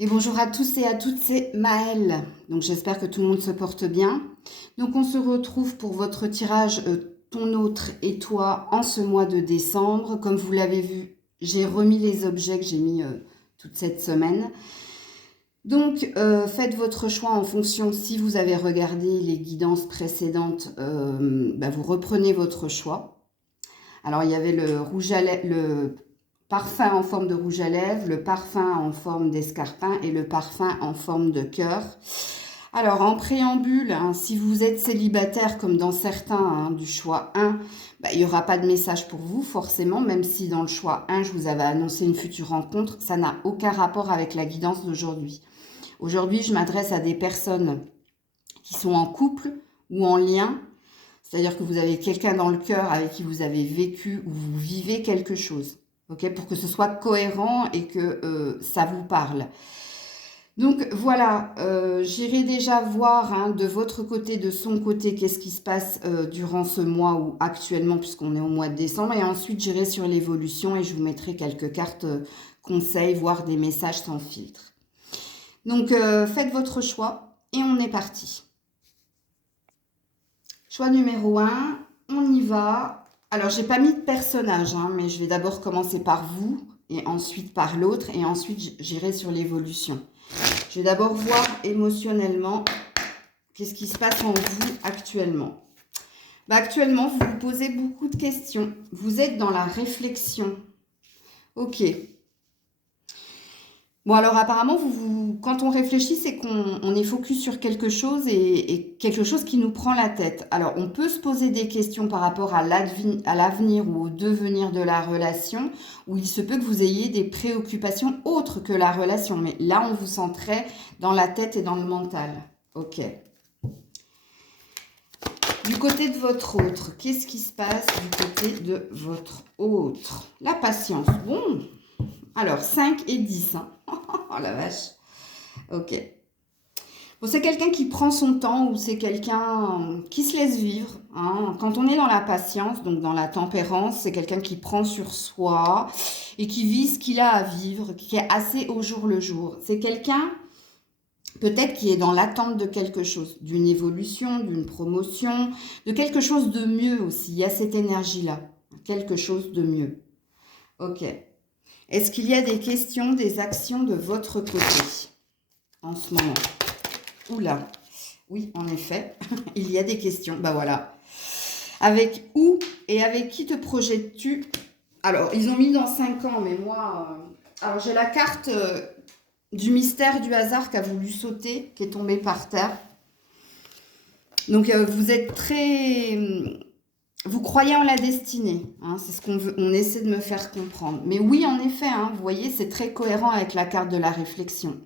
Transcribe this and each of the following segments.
Et bonjour à tous et à toutes, c'est Maëlle. Donc j'espère que tout le monde se porte bien. Donc on se retrouve pour votre tirage Ton autre et toi en ce mois de décembre. Comme vous l'avez vu, j'ai remis les objets que j'ai mis toute cette semaine. Donc faites votre choix en fonction, si vous avez regardé les guidances précédentes, vous reprenez votre choix. Alors il y avait le rouge à lèvres, le parfum en forme de rouge à lèvres, le parfum en forme d'escarpin et le parfum en forme de cœur. Alors en préambule, si vous êtes célibataire comme dans certains du choix 1, il n'y aura pas de message pour vous forcément, même si dans le choix 1, je vous avais annoncé une future rencontre, ça n'a aucun rapport avec la guidance d'aujourd'hui. Aujourd'hui, je m'adresse à des personnes qui sont en couple ou en lien, c'est-à-dire que vous avez quelqu'un dans le cœur avec qui vous avez vécu ou vous vivez quelque chose. Okay, pour que ce soit cohérent et que ça vous parle. Donc voilà, j'irai déjà voir de votre côté, de son côté, qu'est-ce qui se passe durant ce mois ou actuellement, puisqu'on est au mois de décembre. Et ensuite, j'irai sur l'évolution et je vous mettrai quelques cartes conseils, voire des messages sans filtre. Donc faites votre choix et on est parti. Choix numéro 1, on y va. Alors, j'ai pas mis de personnage, mais je vais d'abord commencer par vous et ensuite par l'autre et ensuite j'irai sur l'évolution. Je vais d'abord voir émotionnellement qu'est-ce qui se passe en vous actuellement. Actuellement, vous vous posez beaucoup de questions. Vous êtes dans la réflexion. Ok. Bon, alors apparemment, quand on réfléchit, c'est qu'on est focus sur quelque chose et quelque chose qui nous prend la tête. Alors, on peut se poser des questions par rapport à l'avenir ou au devenir de la relation, où il se peut que vous ayez des préoccupations autres que la relation. Mais là, on vous sent très dans la tête et dans le mental. Ok. Du côté de votre autre, qu'est-ce qui se passe du côté de votre autre? La patience. Bon, alors 5 et 10, Oh la vache. Ok. Bon, c'est quelqu'un qui prend son temps ou c'est quelqu'un qui se laisse vivre. Quand on est dans la patience, donc dans la tempérance, c'est quelqu'un qui prend sur soi et qui vit ce qu'il a à vivre, qui est assez au jour le jour. C'est quelqu'un peut-être qui est dans l'attente de quelque chose, d'une évolution, d'une promotion, de quelque chose de mieux aussi. Il y a cette énergie-là, quelque chose de mieux. Ok. Est-ce qu'il y a des questions, des actions de votre côté en ce moment? Oula, oui, en effet, il y a des questions. Voilà. Avec où et avec qui te projettes-tu? Alors, ils ont mis dans 5 ans, mais moi... alors, j'ai la carte du mystère du hasard qui a voulu sauter, qui est tombée par terre. Donc, vous êtes très... vous croyez en la destinée, c'est ce on essaie de me faire comprendre. Mais oui, en effet, vous voyez, c'est très cohérent avec la carte de la réflexion.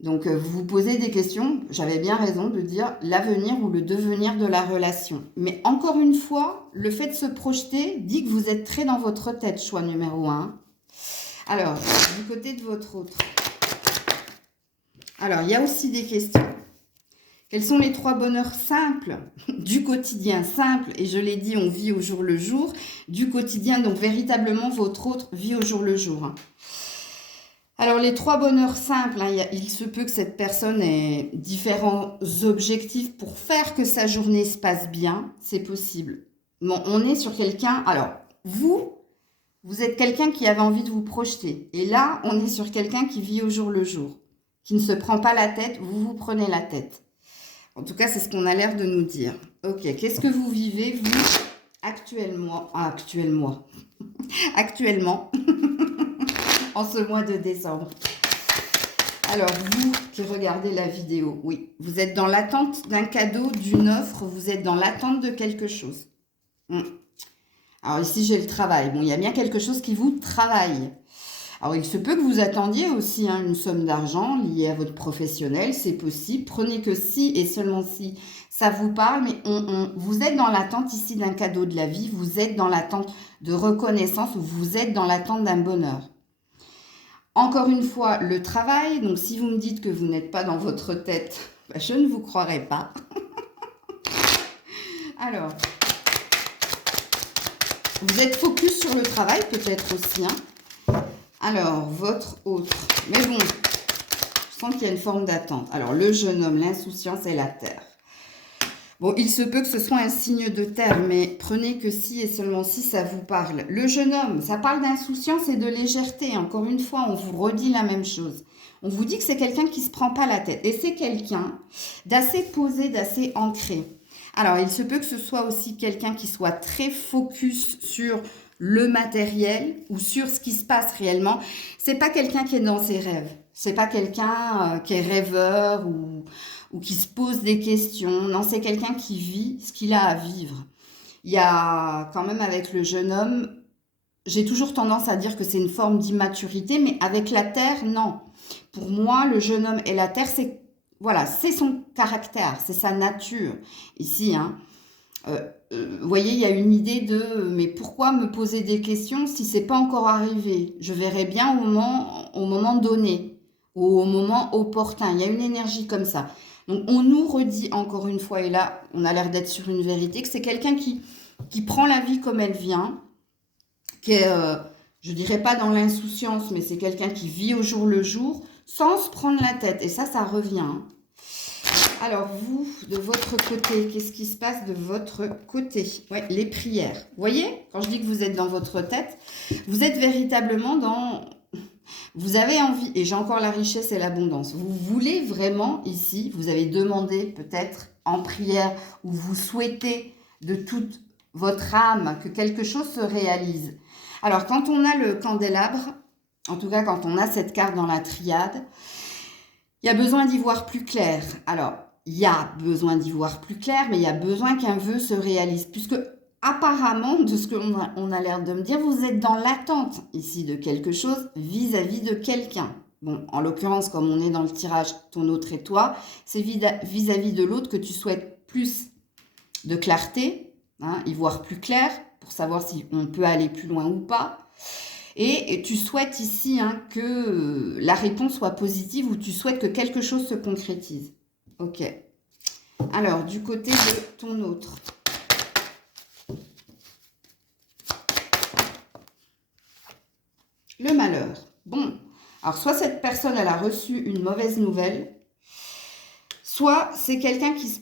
Donc, vous vous posez des questions, j'avais bien raison de dire l'avenir ou le devenir de la relation. Mais encore une fois, le fait de se projeter dit que vous êtes très dans votre tête, choix numéro 1. Alors, du côté de votre autre. Alors, il y a aussi des questions. Quels sont les 3 bonheurs simples du quotidien? Simple, et je l'ai dit, on vit au jour le jour. Du quotidien, donc véritablement, votre autre vit au jour le jour. Alors, les 3 bonheurs simples, il se peut que cette personne ait différents objectifs pour faire que sa journée se passe bien. C'est possible. Bon, on est sur quelqu'un... Alors, vous êtes quelqu'un qui avait envie de vous projeter. Et là, on est sur quelqu'un qui vit au jour le jour, qui ne se prend pas la tête, vous vous prenez la tête. En tout cas, c'est ce qu'on a l'air de nous dire. Ok, qu'est-ce que vous vivez, vous, actuellement, en ce mois de décembre? Alors, vous qui regardez la vidéo, oui, vous êtes dans l'attente d'un cadeau, d'une offre, vous êtes dans l'attente de quelque chose. Alors ici, j'ai le travail. Bon, il y a bien quelque chose qui vous travaille. Alors, il se peut que vous attendiez aussi une somme d'argent liée à votre professionnel, c'est possible. Prenez que si et seulement si ça vous parle, mais vous êtes dans l'attente ici d'un cadeau de la vie, vous êtes dans l'attente de reconnaissance, vous êtes dans l'attente d'un bonheur. Encore une fois, le travail, donc si vous me dites que vous n'êtes pas dans votre tête, je ne vous croirai pas. Alors, vous êtes focus sur le travail peut-être aussi, Alors, votre autre. Mais bon, je sens qu'il y a une forme d'attente. Alors, le jeune homme, l'insouciance et la terre. Bon, il se peut que ce soit un signe de terre, mais prenez que si et seulement si ça vous parle. Le jeune homme, ça parle d'insouciance et de légèreté. Encore une fois, on vous redit la même chose. On vous dit que c'est quelqu'un qui ne se prend pas la tête. Et c'est quelqu'un d'assez posé, d'assez ancré. Alors, il se peut que ce soit aussi quelqu'un qui soit très focus sur le matériel ou sur ce qui se passe réellement. C'est pas quelqu'un qui est dans ses rêves. C'est pas quelqu'un qui est rêveur ou qui se pose des questions. Non, c'est quelqu'un qui vit ce qu'il a à vivre. Il y a quand même avec le jeune homme, j'ai toujours tendance à dire que c'est une forme d'immaturité, mais avec la terre, non. Pour moi, le jeune homme et la terre, c'est voilà, c'est son caractère, c'est sa nature. Ici, hein. Vous voyez, il y a une idée de mais pourquoi me poser des questions si c'est pas encore arrivé? Je verrai bien au moment donné, ou au moment opportun. Il y a une énergie comme ça. Donc on nous redit encore une fois, et là on a l'air d'être sur une vérité, que c'est quelqu'un qui prend la vie comme elle vient, qui est, je dirais pas dans l'insouciance, mais c'est quelqu'un qui vit au jour le jour, sans se prendre la tête. Et ça revient. Hein. Alors, vous, de votre côté, qu'est-ce qui se passe de votre côté? Ouais, les prières. Vous voyez, quand je dis que vous êtes dans votre tête, vous êtes véritablement dans... Vous avez envie, et j'ai encore la richesse et l'abondance. Vous voulez vraiment ici, vous avez demandé peut-être en prière, ou vous souhaitez de toute votre âme que quelque chose se réalise. Alors, quand on a le candélabre, en tout cas quand on a cette carte dans la triade, il y a besoin d'y voir plus clair. Alors, il y a besoin d'y voir plus clair, mais il y a besoin qu'un vœu se réalise. Puisque, apparemment, de ce qu'on a l'air de me dire, vous êtes dans l'attente ici de quelque chose vis-à-vis de quelqu'un. Bon, en l'occurrence, comme on est dans le tirage ton autre et toi, c'est vis-à-vis de l'autre que tu souhaites plus de clarté, hein, y voir plus clair, pour savoir si on peut aller plus loin ou pas. Et tu souhaites ici hein, que la réponse soit positive ou tu souhaites que quelque chose se concrétise. Ok. Alors, du côté de ton autre. Le malheur. Bon. Alors, soit cette personne, elle a reçu une mauvaise nouvelle, soit c'est quelqu'un qui se...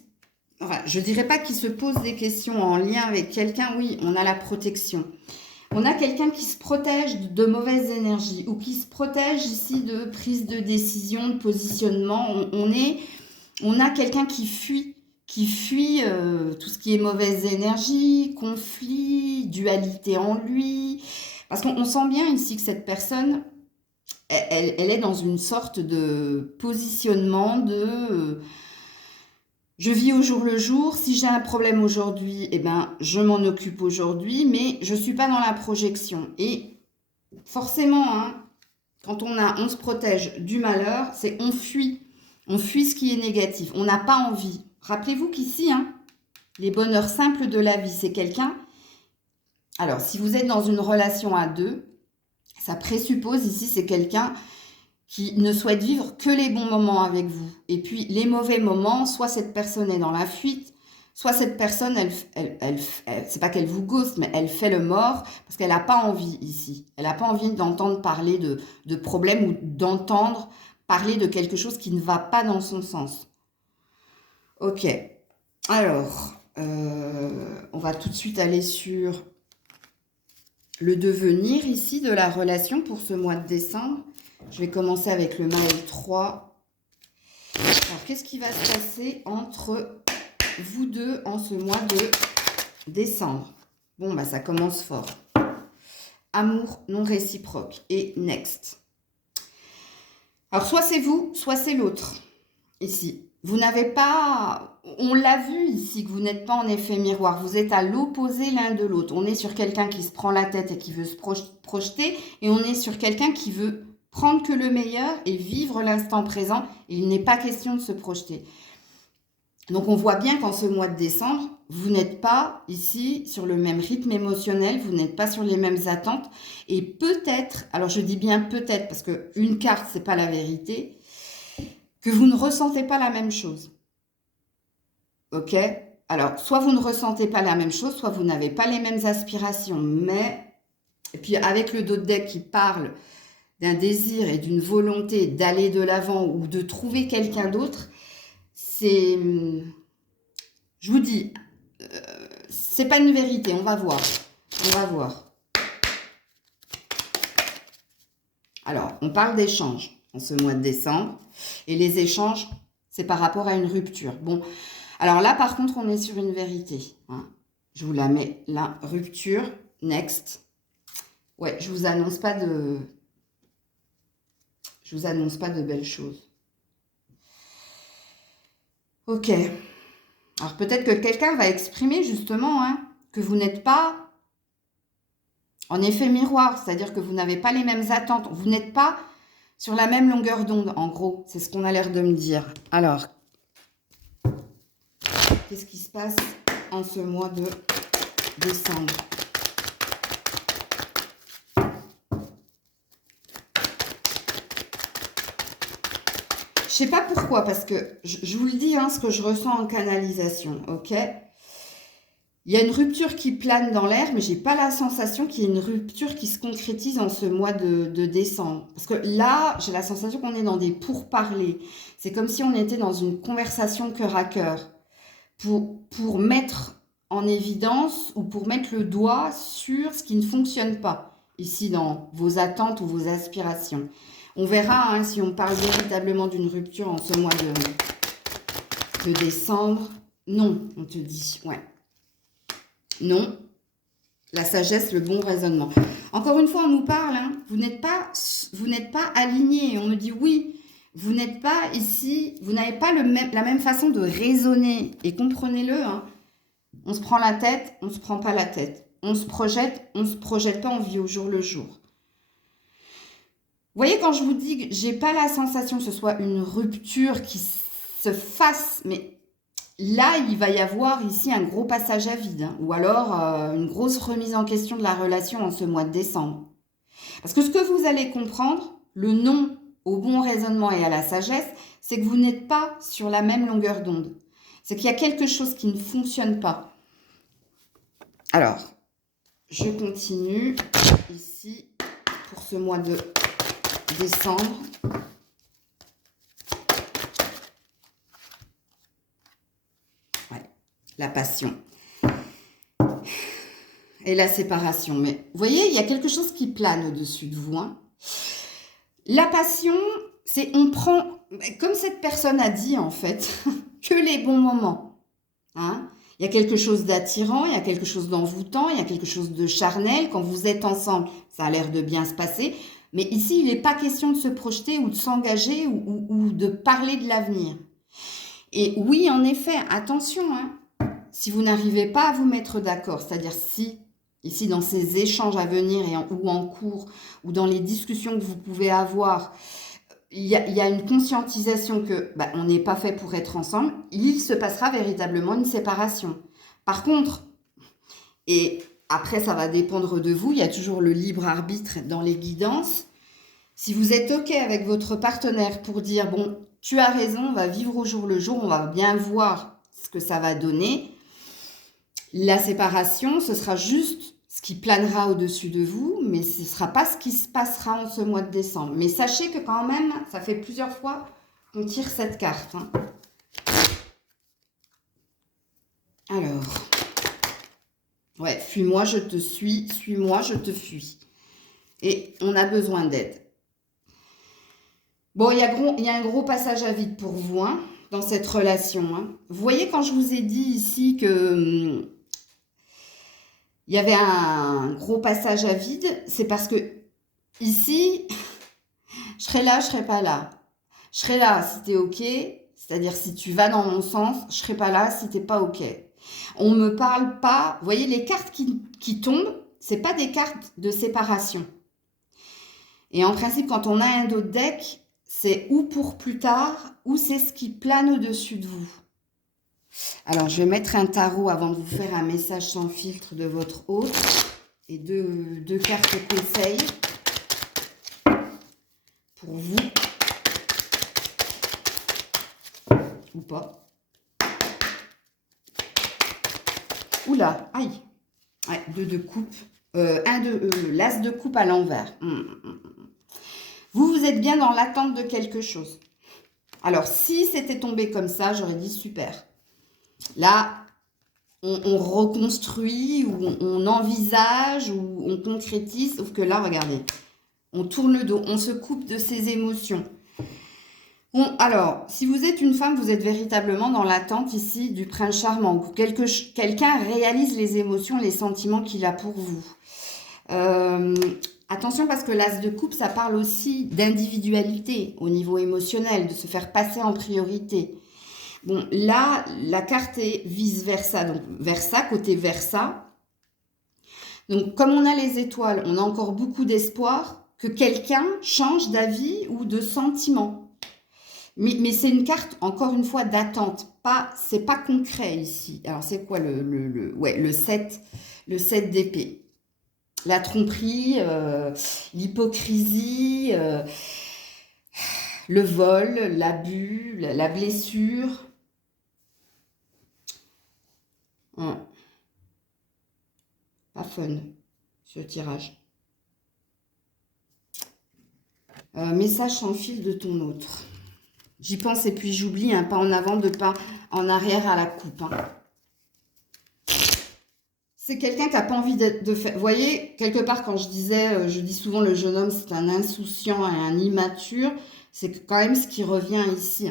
Enfin, je ne dirais pas qu'il se pose des questions en lien avec quelqu'un. Oui, on a la protection. On a quelqu'un qui se protège de mauvaises énergies ou qui se protège ici de prise de décision, de positionnement. On a quelqu'un qui fuit tout ce qui est mauvaise énergie, conflit, dualité en lui. Parce qu'on sent bien ici que cette personne, elle est dans une sorte de positionnement de... je vis au jour le jour. Si j'ai un problème aujourd'hui, eh ben, je m'en occupe aujourd'hui, mais je ne suis pas dans la projection. Et forcément, hein, quand on se protège du malheur, c'est on fuit ce qui est négatif. On n'a pas envie. Rappelez-vous qu'ici, hein, les bonheurs simples de la vie, c'est quelqu'un... Alors, si vous êtes dans une relation à deux, ça présuppose ici, c'est quelqu'un qui ne souhaite vivre que les bons moments avec vous. Et puis, les mauvais moments, soit cette personne est dans la fuite, soit cette personne, c'est pas qu'elle vous ghost, mais elle fait le mort parce qu'elle n'a pas envie ici. Elle n'a pas envie d'entendre parler de problèmes ou d'entendre parler de quelque chose qui ne va pas dans son sens. Ok. Alors, on va tout de suite aller sur le devenir ici de la relation pour ce mois de décembre. Je vais commencer avec le Maël 3. Alors, qu'est-ce qui va se passer entre vous deux en ce mois de décembre? Bon, bah ça commence fort. Amour non réciproque. Et next. Alors, soit c'est vous, soit c'est l'autre. Ici. Vous n'avez pas... On l'a vu ici, que vous n'êtes pas en effet miroir. Vous êtes à l'opposé l'un de l'autre. On est sur quelqu'un qui se prend la tête et qui veut se projeter. Et on est sur quelqu'un qui veut prendre que le meilleur et vivre l'instant présent. Et il n'est pas question de se projeter. Donc, on voit bien qu'en ce mois de décembre, vous n'êtes pas ici sur le même rythme émotionnel. Vous n'êtes pas sur les mêmes attentes. Et peut-être, alors je dis bien peut-être parce qu'une carte, c'est pas la vérité, que vous ne ressentez pas la même chose. Ok? Alors, soit vous ne ressentez pas la même chose, soit vous n'avez pas les mêmes aspirations. Mais, et puis avec le dos de deck qui parle d'un désir et d'une volonté d'aller de l'avant ou de trouver quelqu'un d'autre, c'est, je vous dis, c'est pas une vérité, on va voir. On va voir. Alors, on parle d'échanges en ce mois de décembre. Et les échanges, c'est par rapport à une rupture. Bon, alors là, par contre, on est sur une vérité. Hein. Je vous la mets là. Rupture, next. Ouais, je vous annonce pas de belles choses. Ok. Alors peut-être que quelqu'un va exprimer justement hein, que vous n'êtes pas en effet miroir, c'est-à-dire que vous n'avez pas les mêmes attentes, vous n'êtes pas sur la même longueur d'onde, en gros, c'est ce qu'on a l'air de me dire. Alors, qu'est-ce qui se passe en ce mois de décembre? Je sais pas pourquoi, parce que je vous le dis, hein, ce que je ressens en canalisation, ok? Il y a une rupture qui plane dans l'air, mais j'ai pas la sensation qu'il y ait une rupture qui se concrétise en ce mois de décembre. Parce que là, j'ai la sensation qu'on est dans des pourparlers. C'est comme si on était dans une conversation cœur à cœur. Pour mettre en évidence ou pour mettre le doigt sur ce qui ne fonctionne pas ici dans vos attentes ou vos aspirations. On verra hein, si on parle véritablement d'une rupture en ce mois de décembre. Non, on te dit, ouais. Non, la sagesse, le bon raisonnement. Encore une fois, on nous parle, hein, vous n'êtes pas aligné. On me dit oui, vous n'êtes pas ici, vous n'avez pas la même façon de raisonner. Et comprenez-le, hein, on se prend la tête, on ne se prend pas la tête. On se projette pas, on vit au jour le jour. Vous voyez, quand je vous dis que j'ai pas la sensation que ce soit une rupture qui se fasse, mais là, il va y avoir ici un gros passage à vide, hein, ou alors une grosse remise en question de la relation en ce mois de décembre. Parce que ce que vous allez comprendre, le non au bon raisonnement et à la sagesse, c'est que vous n'êtes pas sur la même longueur d'onde. C'est qu'il y a quelque chose qui ne fonctionne pas. Alors, je continue ici pour ce mois de décembre. La passion et la séparation. Mais vous voyez, il y a quelque chose qui plane au-dessus de vous. Hein. La passion, c'est on prend, comme cette personne a dit en fait, que les bons moments. Hein. Il y a quelque chose d'attirant, il y a quelque chose d'envoûtant, il y a quelque chose de charnel. Quand vous êtes ensemble, ça a l'air de bien se passer. Mais ici, il n'est pas question de se projeter ou de s'engager ou de parler de l'avenir. Et oui, en effet, attention, hein. Si vous n'arrivez pas à vous mettre d'accord, c'est-à-dire si, ici dans ces échanges à venir ou en cours, ou dans les discussions que vous pouvez avoir, il y a une conscientisation que on n'est pas fait pour être ensemble, il se passera véritablement une séparation. Par contre, et après ça va dépendre de vous, il y a toujours le libre arbitre dans les guidances. Si vous êtes OK avec votre partenaire pour dire, bon, tu as raison, on va vivre au jour le jour, on va bien voir ce que ça va donner. La séparation, ce sera juste ce qui planera au-dessus de vous, mais ce ne sera pas ce qui se passera en ce mois de décembre. Mais sachez que quand même, ça fait plusieurs fois qu'on tire cette carte. Hein. Alors, ouais, fuis-moi, je te suis, suis-moi, je te fuis. Et on a besoin d'aide. Bon, il y a un gros passage à vide pour vous, hein, dans cette relation. Hein. Vous voyez, quand je vous ai dit ici que il y avait un gros passage à vide, c'est parce que ici, je serai là, je serai pas là. Je serai là si tu es OK, c'est-à-dire si tu vas dans mon sens, je serai pas là si tu n'es pas OK. On ne me parle pas, vous voyez, les cartes qui tombent, c'est pas des cartes de séparation. Et en principe, quand on a un dos de deck, c'est ou pour plus tard, ou c'est ce qui plane au-dessus de vous. Alors, je vais mettre un tarot avant de vous faire un message sans filtre de votre hôte. Et deux cartes conseils pour vous. Ou pas. Oula, aïe. Ouais, deux de coupe. L'as de coupe à l'envers. Vous êtes bien dans l'attente de quelque chose. Alors, si c'était tombé comme ça, j'aurais dit super. Là, on reconstruit, ou on envisage, ou on concrétise. Sauf que là, regardez, on tourne le dos, on se coupe de ses émotions. Alors, si vous êtes une femme, vous êtes véritablement dans l'attente ici du prince charmant. Quelqu'un réalise les émotions, les sentiments qu'il a pour vous. Attention, parce que l'as de coupe, ça parle aussi d'individualité au niveau émotionnel, de se faire passer en priorité. Bon, là, la carte est vice-versa, donc versa, côté versa. Donc, comme on a les étoiles, on a encore beaucoup d'espoir que quelqu'un change d'avis ou de sentiment. Mais c'est une carte, encore une fois, d'attente. C'est pas concret ici. Alors, c'est quoi le 7 d'épée? La tromperie, l'hypocrisie, le vol, l'abus, la blessure. Pas fun, ce tirage. Message sans fil de ton autre. J'y pense et puis j'oublie, un pas en avant, deux pas en arrière à la coupe. C'est quelqu'un qui n'a pas envie de faire... Vous voyez, quelque part, quand je dis souvent le jeune homme, c'est un insouciant et un immature, c'est quand même ce qui revient ici.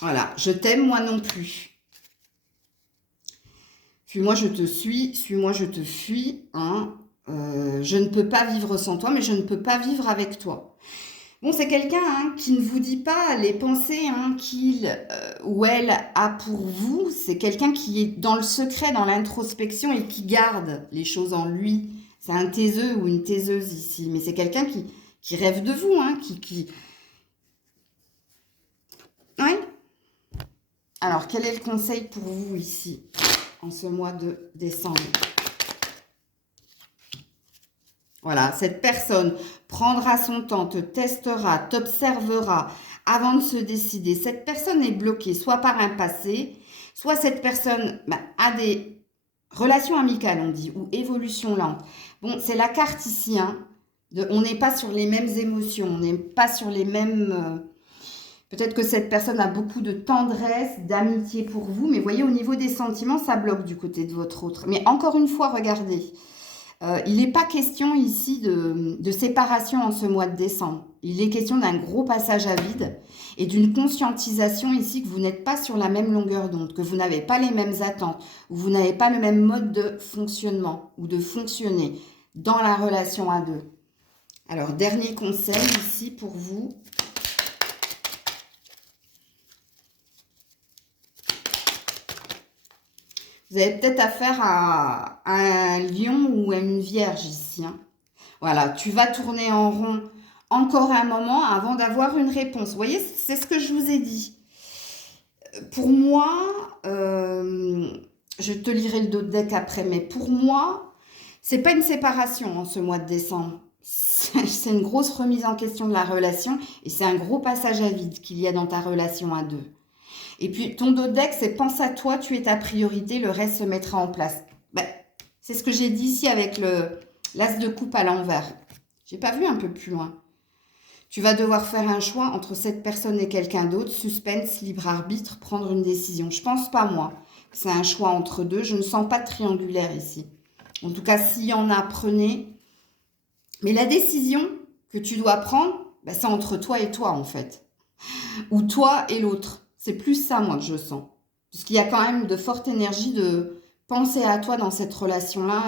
Voilà, je t'aime, moi non plus. Suis-moi, je te suis, suis-moi, je te fuis. Je ne peux pas vivre sans toi, mais je ne peux pas vivre avec toi. Bon, c'est quelqu'un qui ne vous dit pas les pensées qu'il ou elle a pour vous. C'est quelqu'un qui est dans le secret, dans l'introspection et qui garde les choses en lui. C'est un taiseux ou une taiseuse ici. Mais c'est quelqu'un qui rêve de vous. Oui. Alors, quel est le conseil pour vous ici, en ce mois de décembre ? Voilà, cette personne prendra son temps, te testera, t'observera avant de se décider. Cette personne est bloquée, soit par un passé, soit cette personne a des relations amicales, on dit, ou évolution lente. Bon, c'est la carte ici, on n'est pas sur les mêmes émotions, on n'est pas sur les mêmes... Peut-être que cette personne a beaucoup de tendresse, d'amitié pour vous, mais vous voyez, au niveau des sentiments, ça bloque du côté de votre autre. Mais encore une fois, regardez... il n'est pas question ici de séparation en ce mois de décembre. Il est question d'un gros passage à vide et d'une conscientisation ici que vous n'êtes pas sur la même longueur d'onde, que vous n'avez pas les mêmes attentes, ou vous n'avez pas le même mode de fonctionnement ou de fonctionner dans la relation à deux. Alors, dernier conseil ici pour vous. Vous avez peut-être affaire à un lion ou à une vierge ici. Voilà, tu vas tourner en rond encore un moment avant d'avoir une réponse. Vous voyez, c'est ce que je vous ai dit. Pour moi, je te lirai le dos de deck après, mais pour moi, c'est pas une séparation en ce mois de décembre. C'est une grosse remise en question de la relation et c'est un gros passage à vide qu'il y a dans ta relation à deux. Et puis, ton dos de deck, c'est pense à toi, tu es ta priorité, le reste se mettra en place. C'est ce que j'ai dit ici avec l'as de coupe à l'envers. J'ai pas vu un peu plus loin. Tu vas devoir faire un choix entre cette personne et quelqu'un d'autre, suspense, libre arbitre, prendre une décision. Je pense pas, moi. C'est un choix entre deux. Je ne sens pas de triangulaire ici. En tout cas, s'il y en a, prenez. Mais la décision que tu dois prendre, c'est entre toi et toi, en fait. Ou toi et l'autre. C'est plus ça, moi, que je sens. Parce qu'il y a quand même de fortes énergies de penser à toi dans cette relation-là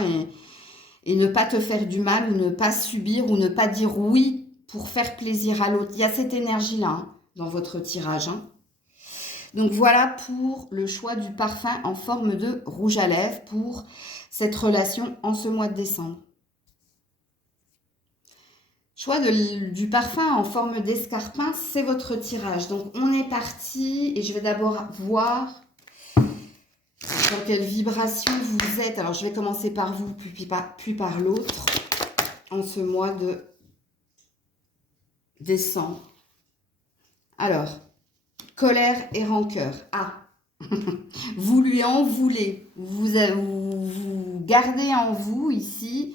et ne pas te faire du mal ou ne pas subir ou ne pas dire oui pour faire plaisir à l'autre. Il y a cette énergie-là dans votre tirage. Donc voilà pour le choix du parfum en forme de rouge à lèvres pour cette relation en ce mois de décembre. Choix du parfum en forme d'escarpin, c'est votre tirage. Donc, on est parti et je vais d'abord voir dans quelle vibration vous êtes. Alors, je vais commencer par vous, puis par l'autre, en ce mois de décembre. Alors, colère et rancœur. Vous lui en voulez. Vous gardez en vous ici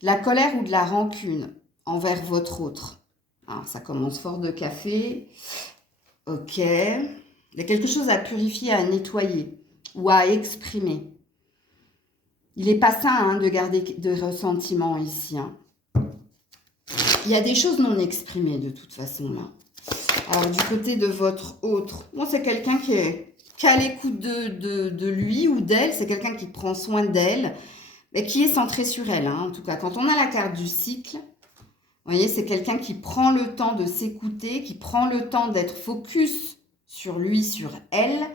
De la colère ou de la rancune envers votre autre. Alors, ça commence fort de café. Ok. Il y a quelque chose à purifier, à nettoyer ou à exprimer. Il n'est pas sain hein, de garder de ressentiments ici. Hein. Il y a des choses non exprimées de toute façon là. Alors du côté de votre autre, bon, c'est quelqu'un qui est à l'écoute de lui ou d'elle. C'est quelqu'un qui prend soin d'elle, mais qui est centré sur elle. Hein. En tout cas, quand on a la carte du cycle, vous voyez, c'est quelqu'un qui prend le temps de s'écouter, qui prend le temps d'être focus sur lui, sur elle.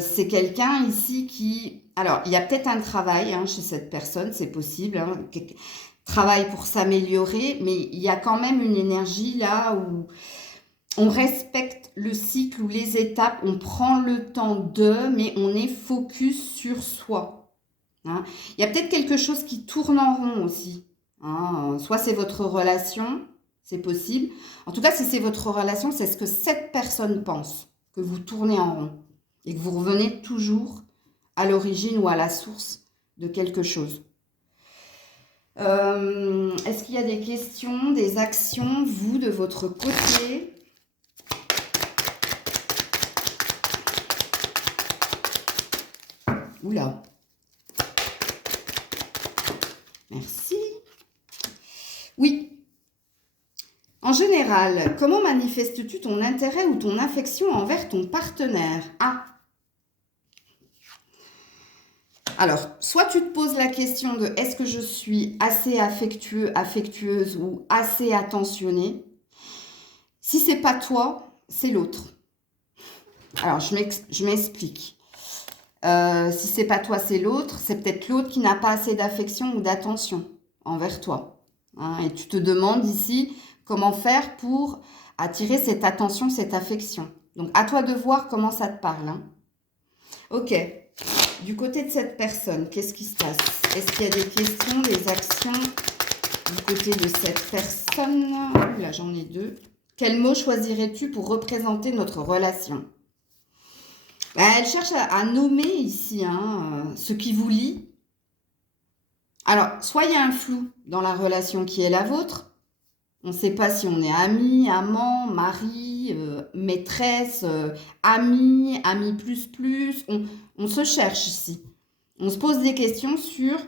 C'est quelqu'un ici qui... Alors, il y a peut-être un travail hein, chez cette personne, c'est possible. Hein, travail pour s'améliorer, mais il y a quand même une énergie là où on respecte le cycle ou les étapes, on prend le temps de, mais on est focus sur soi. Hein. Il y a peut-être quelque chose qui tourne en rond aussi. Hein. Soit c'est votre relation, c'est possible. En tout cas, si c'est votre relation, c'est ce que cette personne pense, que vous tournez en rond et que vous revenez toujours à l'origine ou à la source de quelque chose. Est-ce qu'il y a des questions, des actions, vous, de votre côté ? Oula. Merci. Oui. En général, comment manifestes-tu ton intérêt ou ton affection envers ton partenaire? Ah. Alors, soit tu te poses la question de est-ce que je suis assez affectueux, affectueuse ou assez attentionnée? Si c'est pas toi, c'est l'autre. Alors, je m'explique. Si c'est pas toi, c'est l'autre. C'est peut-être l'autre qui n'a pas assez d'affection ou d'attention envers toi. Hein, et tu te demandes ici comment faire pour attirer cette attention, cette affection. Donc, à toi de voir comment ça te parle. Hein. Ok. Du côté de cette personne, qu'est-ce qui se passe? Est-ce qu'il y a des questions, des actions du côté de cette personne? Là, j'en ai deux. Quel mot choisirais-tu pour représenter notre relation? Elle cherche à nommer ici hein, ce qui vous lie. Alors, soit il y a un flou dans la relation qui est la vôtre. On ne sait pas si on est ami, amant, mari, maîtresse, ami, ami plus plus. On se cherche ici. On se pose des questions sur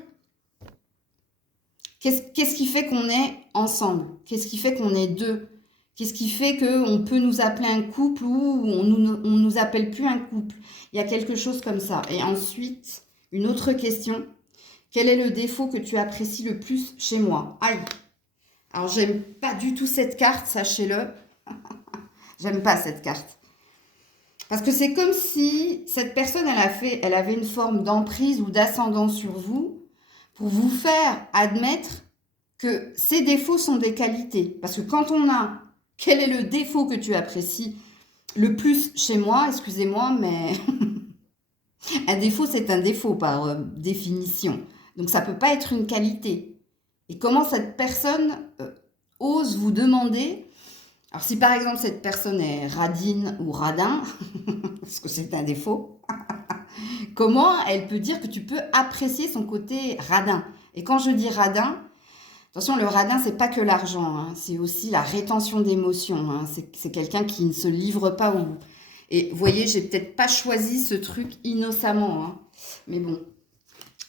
qu'est-ce qui fait qu'on est ensemble? Qu'est-ce qui fait qu'on est deux? Qu'est-ce qui fait qu'on peut nous appeler un couple ou on nous appelle plus un couple? Il y a quelque chose comme ça. Et ensuite, une autre question. Quel est le défaut que tu apprécies le plus chez moi? Aïe! Alors, j'aime pas du tout cette carte, sachez-le. J'aime pas cette carte. Parce que c'est comme si cette personne, elle avait une forme d'emprise ou d'ascendant sur vous pour vous faire admettre que ces défauts sont des qualités. Parce que quand on a quel est le défaut que tu apprécies le plus chez moi, excusez-moi, mais un défaut, c'est un défaut par définition. Donc, ça ne peut pas être une qualité. Et comment cette personne ose vous demander... Alors, si par exemple, cette personne est radine ou radin, parce que c'est un défaut, comment elle peut dire que tu peux apprécier son côté radin? Et quand je dis radin, attention, le radin, c'est pas que l'argent, hein, c'est aussi la rétention d'émotions. Hein, c'est quelqu'un qui ne se livre pas au... Et vous voyez, j'ai peut-être pas choisi ce truc innocemment. Hein, mais bon,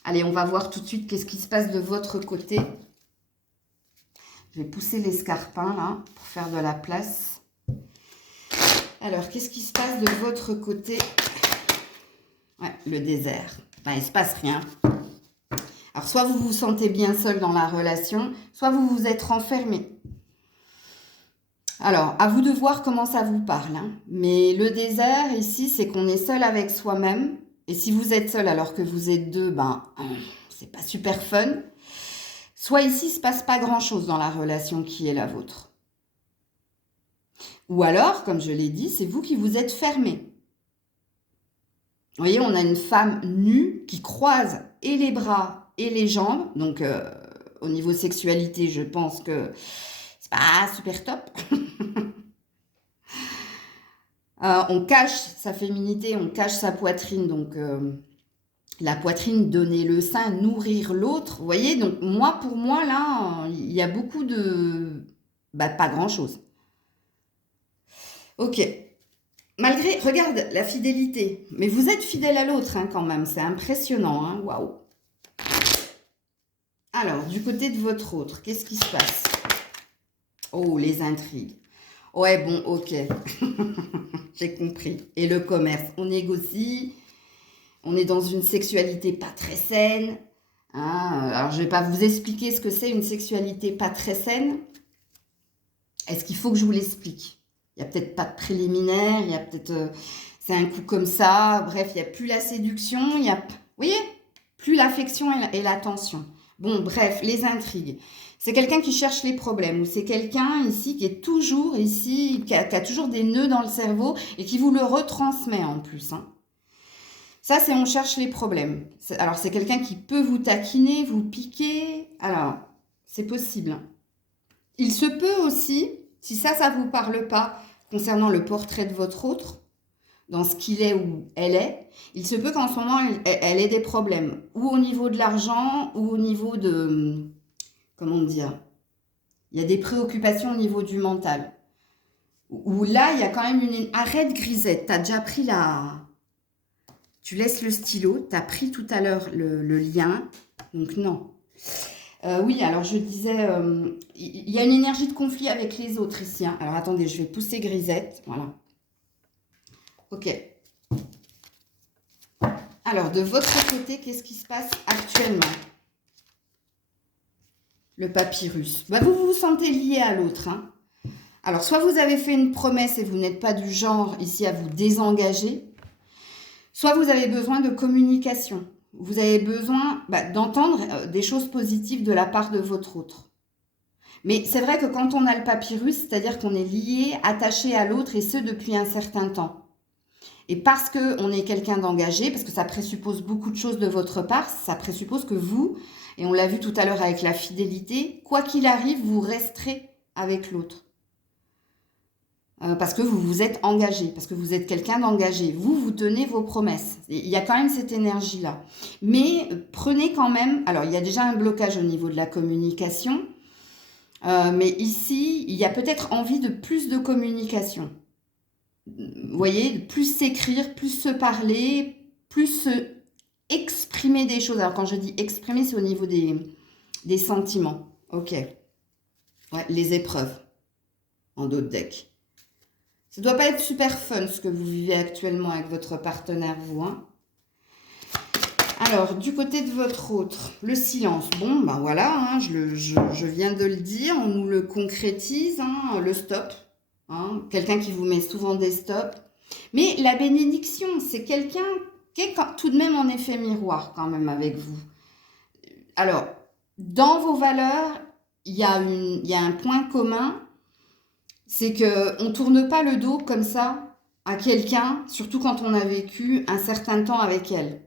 allez, on va voir tout de suite qu'est-ce qui se passe de votre côté. Je vais pousser l'escarpin là pour faire de la place. Alors, qu'est-ce qui se passe de votre côté? Ouais, le désert. Enfin, il ne se passe rien. Alors, soit vous vous sentez bien seul dans la relation, soit vous vous êtes renfermé. Alors, à vous de voir comment ça vous parle. Hein. Mais le désert, ici, c'est qu'on est seul avec soi-même. Et si vous êtes seul alors que vous êtes deux, ben, c'est pas super fun. Soit ici, il ne se passe pas grand-chose dans la relation qui est la vôtre. Ou alors, comme je l'ai dit, c'est vous qui vous êtes fermé. Vous voyez, on a une femme nue qui croise et les bras et les jambes. Donc, au niveau sexualité, je pense que c'est pas super top. On cache sa féminité, on cache sa poitrine. Donc, la poitrine, donner le sein, nourrir l'autre. Vous voyez, donc moi, pour moi, là, il y a beaucoup de... Bah, pas grand-chose. Ok. Malgré, regarde, la fidélité. Mais vous êtes fidèle à l'autre, hein, quand même. C'est impressionnant, hein. Waouh. Alors, du côté de votre autre, qu'est-ce qui se passe? Oh, les intrigues. Ouais, bon, ok. J'ai compris. Et le commerce, on négocie. On est dans une sexualité pas très saine. Hein. Alors, je vais pas vous expliquer ce que c'est une sexualité pas très saine. Est-ce qu'il faut que je vous l'explique? Il n'y a peut-être pas de préliminaire, il y a peut-être... c'est un coup comme ça. Bref, il n'y a plus la séduction, il y a... Vous voyez? Plus l'affection et l'attention. Bon, bref, les intrigues. C'est quelqu'un qui cherche les problèmes, ou c'est quelqu'un ici qui est toujours ici, qui a toujours des nœuds dans le cerveau et qui vous le retransmet en plus, hein. Ça, c'est on cherche les problèmes. Alors, c'est quelqu'un qui peut vous taquiner, vous piquer. Alors, c'est possible, hein. Il se peut aussi, si ça vous parle pas, concernant le portrait de votre autre, dans ce qu'il est ou elle est, il se peut qu'en ce moment, elle ait des problèmes, ou au niveau de l'argent, ou au niveau de... Comment dire? Il y a des préoccupations au niveau du mental. Ou là, il y a quand même une... Arrête, Grisette, t'as déjà pris la... Tu laisses le stylo, t'as pris tout à l'heure le lien, donc non. Oui, alors je disais, il y a une énergie de conflit avec les autres ici, hein. Alors attendez, je vais pousser Grisette, voilà. Ok. Alors, de votre côté, qu'est-ce qui se passe actuellement? Le papyrus. Bah, vous vous sentez lié à l'autre, hein. Alors, soit vous avez fait une promesse et vous n'êtes pas du genre ici à vous désengager, soit vous avez besoin de communication. Vous avez besoin d'entendre des choses positives de la part de votre autre. Mais c'est vrai que quand on a le papyrus, c'est-à-dire qu'on est lié, attaché à l'autre, et ce depuis un certain temps. Et parce qu'on est quelqu'un d'engagé, parce que ça présuppose beaucoup de choses de votre part, ça présuppose que vous, et on l'a vu tout à l'heure avec la fidélité, quoi qu'il arrive, vous resterez avec l'autre. Parce que vous vous êtes engagé, parce que vous êtes quelqu'un d'engagé. Vous tenez vos promesses. Il y a quand même cette énergie-là. Mais prenez quand même... Alors, il y a déjà un blocage au niveau de la communication. Mais ici, il y a peut-être envie de plus de communication. Vous voyez, plus s'écrire, plus se parler, plus se exprimer des choses. Alors, quand je dis exprimer, c'est au niveau des sentiments. Ok. Ouais, les épreuves en dos de deck. Ça ne doit pas être super fun ce que vous vivez actuellement avec votre partenaire, vous, hein. Alors, du côté de votre autre, le silence. Bon, ben voilà, hein, je viens de le dire, on nous le concrétise, hein, le stop. Hein, quelqu'un qui vous met souvent des stops. Mais la bénédiction, c'est quelqu'un qui est tout de même en effet miroir quand même avec vous. Alors, dans vos valeurs, il y a un point commun. C'est qu'on ne tourne pas le dos comme ça à quelqu'un, surtout quand on a vécu un certain temps avec elle.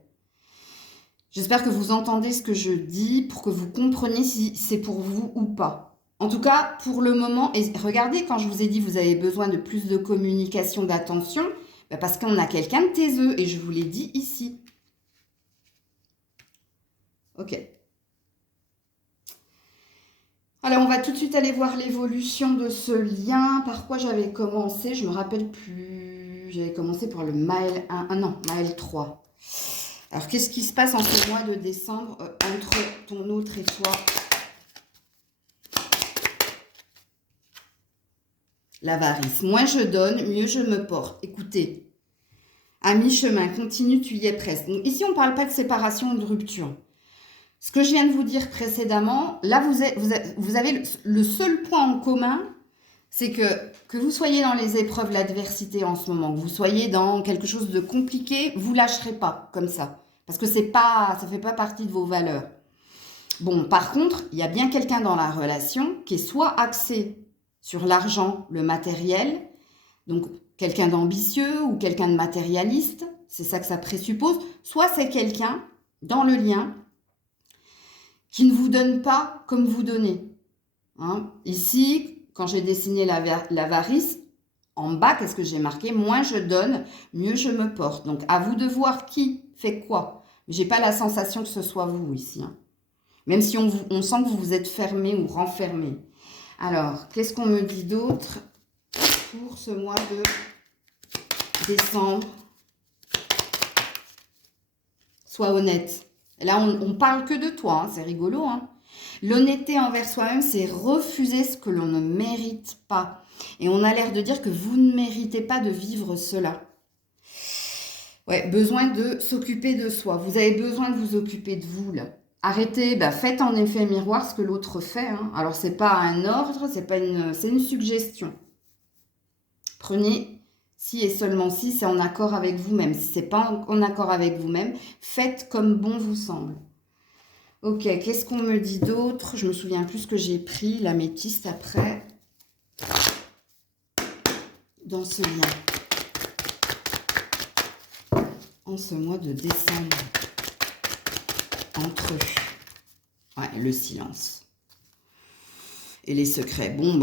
J'espère que vous entendez ce que je dis pour que vous compreniez si c'est pour vous ou pas. En tout cas, pour le moment, et regardez, quand je vous ai dit que vous avez besoin de plus de communication, d'attention, parce qu'on a quelqu'un de taiseux, et je vous l'ai dit ici. Ok. Alors, on va tout de suite aller voir l'évolution de ce lien. Par quoi j'avais commencé? Je ne me rappelle plus. J'avais commencé par le Maël 1. Non, Maël 3. Alors, qu'est-ce qui se passe en ce mois de décembre entre ton autre et toi? L'avarice. Moins je donne, mieux je me porte. Écoutez, à mi-chemin, continue, tu y es presque. Donc, ici, on ne parle pas de séparation ou de rupture. Ce que je viens de vous dire précédemment, là, vous avez le seul point en commun, c'est que vous soyez dans les épreuves, l'adversité en ce moment, que vous soyez dans quelque chose de compliqué, vous lâcherez pas comme ça. Parce que ça ne fait pas partie de vos valeurs. Bon, par contre, il y a bien quelqu'un dans la relation qui est soit axé sur l'argent, le matériel, donc quelqu'un d'ambitieux ou quelqu'un de matérialiste, c'est ça que ça présuppose, soit c'est quelqu'un dans le lien qui ne vous donne pas comme vous donnez. Hein? Ici, quand j'ai dessiné l'avarice, en bas, qu'est-ce que j'ai marqué? Moins je donne, mieux je me porte. Donc, à vous de voir qui fait quoi. J'ai pas la sensation que ce soit vous ici, hein. Même si on sent que vous vous êtes fermé ou renfermé. Alors, qu'est-ce qu'on me dit d'autre pour ce mois de décembre? Sois honnête. Là, on parle que de toi, hein, c'est rigolo, hein. L'honnêteté envers soi-même, c'est refuser ce que l'on ne mérite pas. Et on a l'air de dire que vous ne méritez pas de vivre cela. Ouais, besoin de s'occuper de soi. Vous avez besoin de vous occuper de vous, là. Arrêtez, faites en effet miroir ce que l'autre fait, hein. Alors, c'est pas un ordre, c'est une suggestion. Prenez si et seulement si c'est en accord avec vous-même. Si c'est pas en accord avec vous-même, faites comme bon vous semble. Ok, qu'est-ce qu'on me dit d'autre? Je me souviens plus ce que j'ai pris, l'améthyste après, dans ce lien. En ce mois de décembre. Entre eux. Ouais, le silence. Et les secrets. Bon,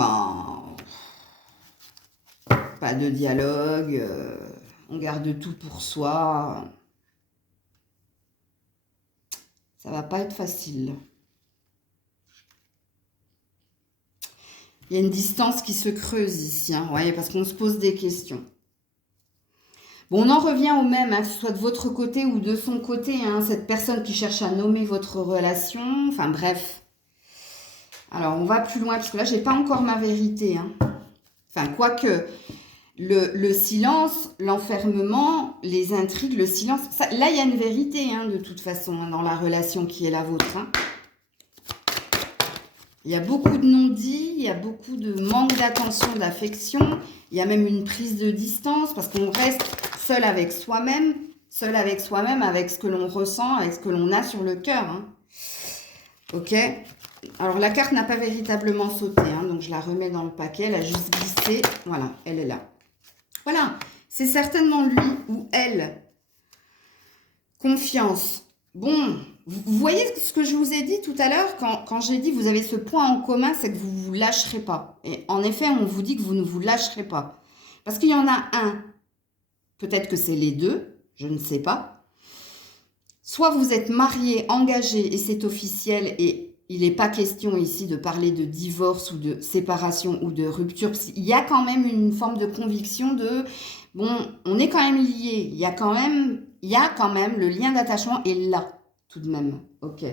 pas de dialogue. On garde tout pour soi. Ça va pas être facile. Il y a une distance qui se creuse ici, hein, ouais, parce qu'on se pose des questions. Bon, on en revient au même, hein, que ce soit de votre côté ou de son côté, hein, cette personne qui cherche à nommer votre relation, enfin bref. Alors, on va plus loin, parce que là, j'ai pas encore ma vérité, hein. Enfin, quoique, le silence, l'enfermement, les intrigues, le silence, ça, là, il y a une vérité, hein, de toute façon, hein, dans la relation qui est la vôtre, hein. Il y a beaucoup de non-dits, il y a beaucoup de manque d'attention, d'affection, il y a même une prise de distance, parce qu'on reste seul avec soi-même, avec ce que l'on ressent, avec ce que l'on a sur le cœur, hein. Ok. Alors, la carte n'a pas véritablement sauté, hein, donc je la remets dans le paquet, elle a juste glissé. Voilà, elle est là. Voilà, c'est certainement lui ou elle. Confiance. Bon, vous voyez ce que je vous ai dit tout à l'heure quand j'ai dit vous avez ce point en commun, c'est que vous ne vous lâcherez pas. Et en effet, on vous dit que vous ne vous lâcherez pas. Parce qu'il y en a un, peut-être que c'est les deux, je ne sais pas. Soit vous êtes marié, engagé et c'est officiel et il n'est pas question ici de parler de divorce ou de séparation ou de rupture. Il y a quand même une forme de conviction de, bon, on est quand même liés. Il y a quand même le lien d'attachement est là, tout de même. Ok.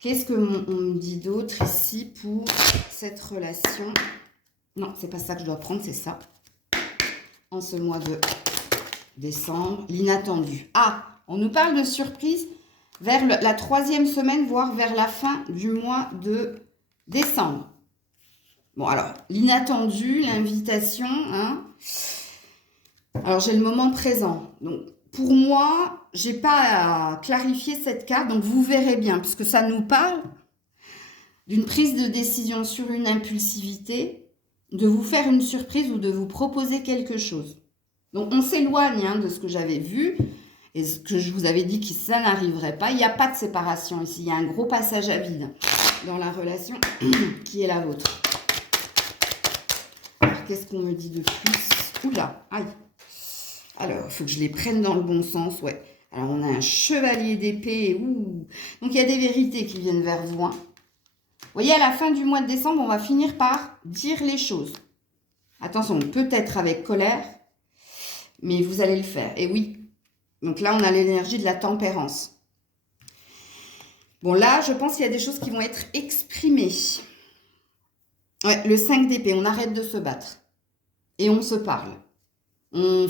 Qu'est-ce qu'on me dit d'autre ici pour cette relation? Non, c'est pas ça que je dois prendre, c'est ça. En ce mois de décembre, l'inattendu. Ah, on nous parle de surprise vers la 3e semaine, voire vers la fin du mois de décembre. Bon, alors, l'inattendu, l'invitation, hein. Alors, j'ai le moment présent. Donc, pour moi, je n'ai pas à clarifier cette carte, donc vous verrez bien, puisque ça nous parle d'une prise de décision sur une impulsivité, de vous faire une surprise ou de vous proposer quelque chose. Donc, on s'éloigne, hein, de ce que j'avais vu. Et ce que je vous avais dit que ça n'arriverait pas. Il n'y a pas de séparation ici. Il y a un gros passage à vide dans la relation qui est la vôtre. Alors, qu'est-ce qu'on me dit de plus? Oula, aïe. Alors, il faut que je les prenne dans le bon sens, ouais. Alors, on a un chevalier d'épée. Ouh. Donc, il y a des vérités qui viennent vers vous, hein. Vous voyez, à la fin du mois de décembre, on va finir par dire les choses. Attention, peut-être avec colère, mais vous allez le faire. Et oui. Donc là, on a l'énergie de la tempérance. Bon, là, je pense qu'il y a des choses qui vont être exprimées. Ouais, le 5 d'épée, on arrête de se battre. Et on se parle. On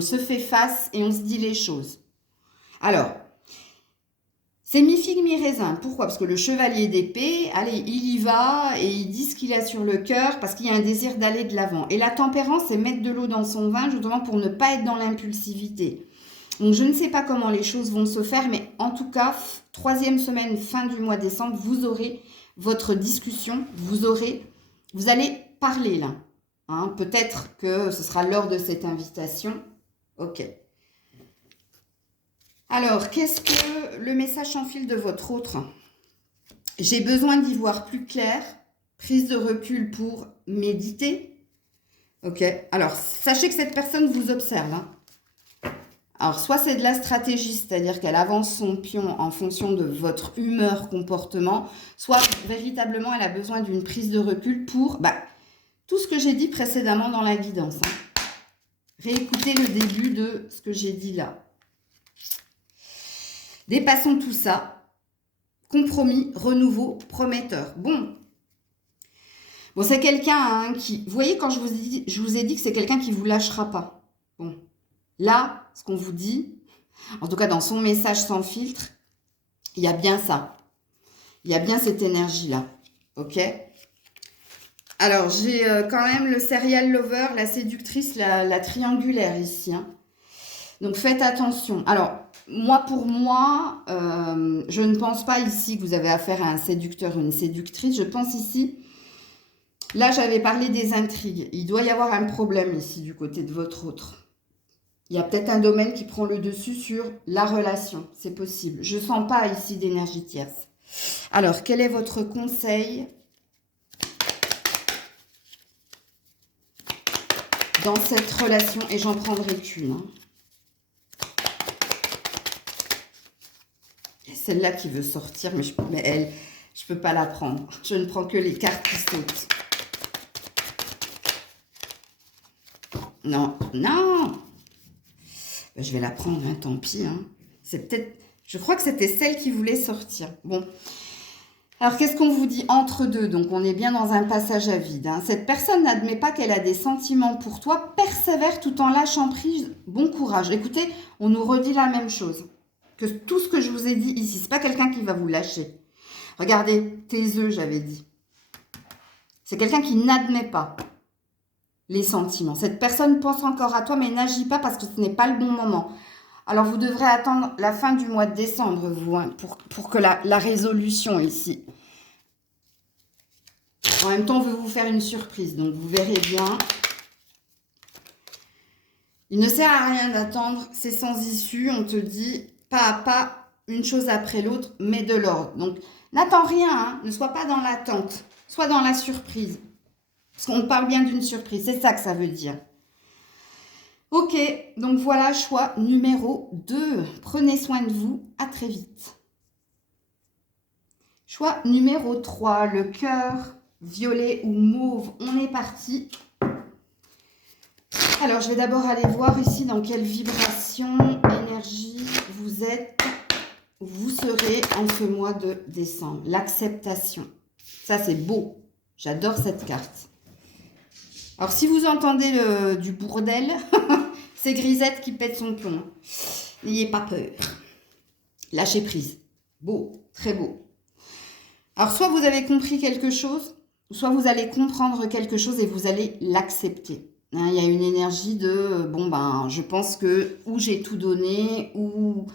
se fait face et on se dit les choses. Alors, c'est mi-figue, mi-raisin. Pourquoi? Parce que le chevalier d'épée, allez, il y va et il dit ce qu'il a sur le cœur parce qu'il y a un désir d'aller de l'avant. Et la tempérance, c'est mettre de l'eau dans son vin, justement pour ne pas être dans l'impulsivité. Donc, je ne sais pas comment les choses vont se faire, mais en tout cas, 3e semaine, fin du mois de décembre, vous aurez votre discussion, vous allez parler là. Hein, peut-être que ce sera lors de cette invitation. Ok. Alors, qu'est-ce que le message sans fil de votre autre? J'ai besoin d'y voir plus clair. Prise de recul pour méditer. Ok. Alors, sachez que cette personne vous observe, hein. Alors, soit c'est de la stratégie, c'est-à-dire qu'elle avance son pion en fonction de votre humeur, comportement, soit véritablement elle a besoin d'une prise de recul pour tout ce que j'ai dit précédemment dans la guidance. Réécoutez le début de ce que j'ai dit là. Dépassons tout ça. Compromis, renouveau, prometteur. Bon, c'est quelqu'un qui... Vous voyez, quand je vous ai dit que c'est quelqu'un qui ne vous lâchera pas. Bon, là, ce qu'on vous dit, en tout cas dans son message sans filtre, il y a bien ça. Il y a bien cette énergie-là. Ok? Alors, j'ai quand même le serial lover, la séductrice, la triangulaire ici. Donc, faites attention. Alors, pour moi, je ne pense pas ici que vous avez affaire à un séducteur ou une séductrice. Je pense ici... Là, j'avais parlé des intrigues. Il doit y avoir un problème ici du côté de votre autre. Il y a peut-être un domaine qui prend le dessus sur la relation. C'est possible. Je ne sens pas ici d'énergie tierce. Alors, quel est votre conseil dans cette relation? Et j'en prendrai qu'une. Celle-là qui veut sortir, mais elle, je ne peux pas la prendre. Je ne prends que les cartes qui sautent. Non, non. Je vais la prendre, tant pis. C'est peut-être... Je crois que c'était celle qui voulait sortir. Bon. Alors, qu'est-ce qu'on vous dit entre deux? Donc, on est bien dans un passage à vide. Cette personne n'admet pas qu'elle a des sentiments pour toi. Persévère tout en lâchant prise. Bon courage. Écoutez, on nous redit la même chose. Que tout ce que je vous ai dit ici, c'est pas quelqu'un qui va vous lâcher. Regardez, tes œufs, j'avais dit. C'est quelqu'un qui n'admet pas les sentiments. Cette personne pense encore à toi, mais n'agit pas parce que ce n'est pas le bon moment. Alors, vous devrez attendre la fin du mois de décembre, vous, pour que la résolution ici. En même temps, on veut vous faire une surprise, donc vous verrez bien. Il ne sert à rien d'attendre, c'est sans issue. On te dit pas à pas, une chose après l'autre, mais de l'ordre. Donc, n'attends rien, ne sois pas dans l'attente, sois dans la surprise. Parce qu'on parle bien d'une surprise, c'est ça que ça veut dire. Ok, donc voilà, choix numéro 2. Prenez soin de vous, à très vite. Choix numéro 3, le cœur, violet ou mauve. On est parti. Alors, je vais d'abord aller voir ici dans quelle vibration, énergie vous êtes, vous serez en ce mois de décembre. L'acceptation. Ça, c'est beau. J'adore cette carte. Alors, si vous entendez du bordel, c'est Grisette qui pète son plomb. N'ayez pas peur. Lâchez prise. Beau, très beau. Alors, soit vous avez compris quelque chose, soit vous allez comprendre quelque chose et vous allez l'accepter. Il y a une énergie de, je pense que ou j'ai tout donné, ou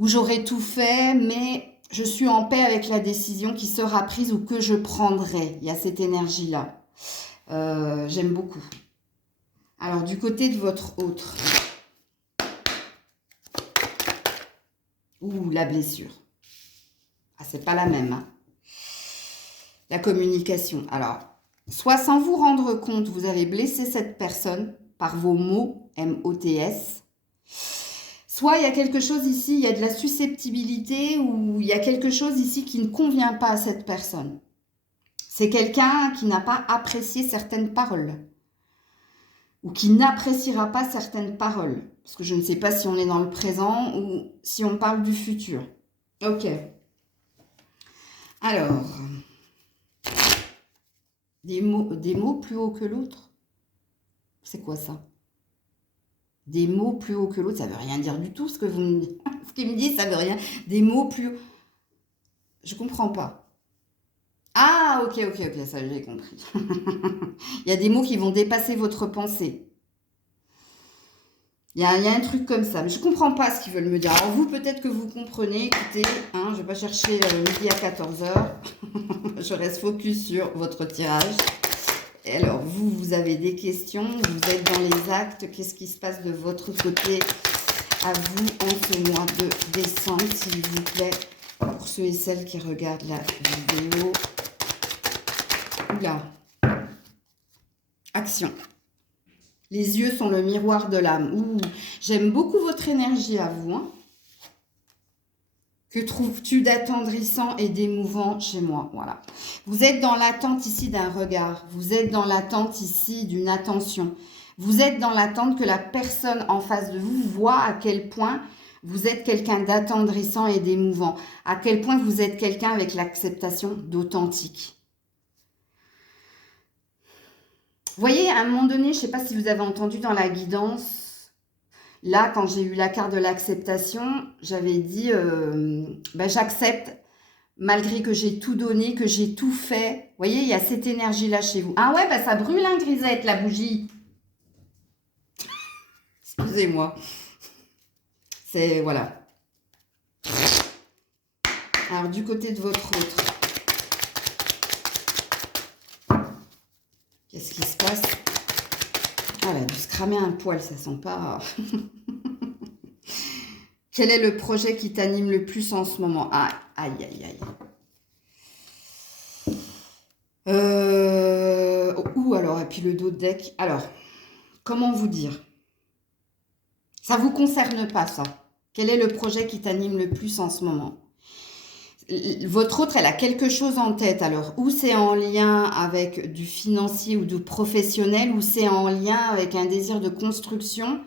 j'aurais tout fait, mais je suis en paix avec la décision qui sera prise ou que je prendrai. Il y a cette énergie-là. J'aime beaucoup. Alors, du côté de votre autre. Ouh, la blessure. Ah, c'est pas la même. La communication. Alors, soit sans vous rendre compte, vous avez blessé cette personne par vos mots, M-O-T-S. Soit il y a quelque chose ici, il y a de la susceptibilité ou il y a quelque chose ici qui ne convient pas à cette personne. C'est quelqu'un qui n'a pas apprécié certaines paroles ou qui n'appréciera pas certaines paroles. Parce que je ne sais pas si on est dans le présent ou si on parle du futur. Ok. Alors, des mots plus haut que l'autre. C'est quoi ça? Des mots plus haut que l'autre, ça ne veut rien dire du tout ce que vous me dites. Ce qu'il me dit, ça ne veut rien. Des mots plus haut. Je ne comprends pas. Ah, ok, ça j'ai compris. Il y a des mots qui vont dépasser votre pensée. Il y a un truc comme ça, mais je ne comprends pas ce qu'ils veulent me dire. Alors vous, peut-être que vous comprenez, écoutez, je ne vais pas chercher midi à 14 h. Je reste focus sur votre tirage. Et alors, vous avez des questions, vous êtes dans les actes. Qu'est-ce qui se passe de votre côté à vous en ce mois de décembre, s'il vous plaît, pour ceux et celles qui regardent la vidéo. Oula. Action. Les yeux sont le miroir de l'âme. Ouh, j'aime beaucoup votre énergie à vous. Hein. Que trouves-tu d'attendrissant et d'émouvant chez moi? Voilà. Vous êtes dans l'attente ici d'un regard. Vous êtes dans l'attente ici d'une attention. Vous êtes dans l'attente que la personne en face de vous voit à quel point vous êtes quelqu'un d'attendrissant et d'émouvant. À quel point vous êtes quelqu'un avec l'acceptation d'authentique. Vous voyez, à un moment donné, je ne sais pas si vous avez entendu dans la guidance, là, quand j'ai eu la carte de l'acceptation, j'avais dit, j'accepte, malgré que j'ai tout donné, que j'ai tout fait. Vous voyez, il y a cette énergie-là chez vous. Ah ouais, ça brûle, hein, Grisette, la bougie. Excusez-moi. C'est, voilà. Alors, du côté de votre autre. Qu'est-ce qui se passe? Ah, elle a dû se cramer un poil, ça sent pas... Quel est le projet qui t'anime le plus en ce moment? Ah, aïe, aïe, aïe. Où alors? Et puis le dos de deck. Alors, comment vous dire? Ça ne vous concerne pas, ça. Quel est le projet qui t'anime le plus en ce moment? Votre autre, elle a quelque chose en tête. Alors, ou c'est en lien avec du financier ou du professionnel, ou c'est en lien avec un désir de construction,